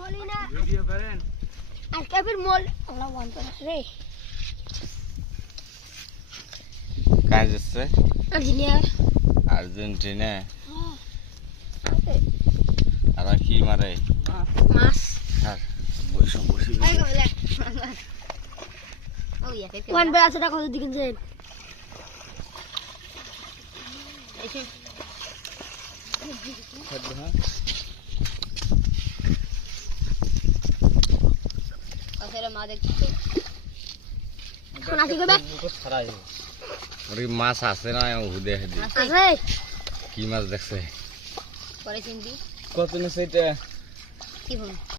Malina video করেন আর কবির মল আল্লাহ বন্ধ রে কাজ যাচ্ছে আর্জেন্টিনা আর্জেন্টিনা আছে আর কি মারে মাছ আর বসে বসে এই গলে ও ইয়া কে কোন বেলা আছে কত দিকে যায় এসে আসলে মা দেখতে খানা কি করবে ওর কি মাছ আছে না হুদে হেদি আছে কি মাছ দেখছে পরে চিন্তি কত না সেটা কি হল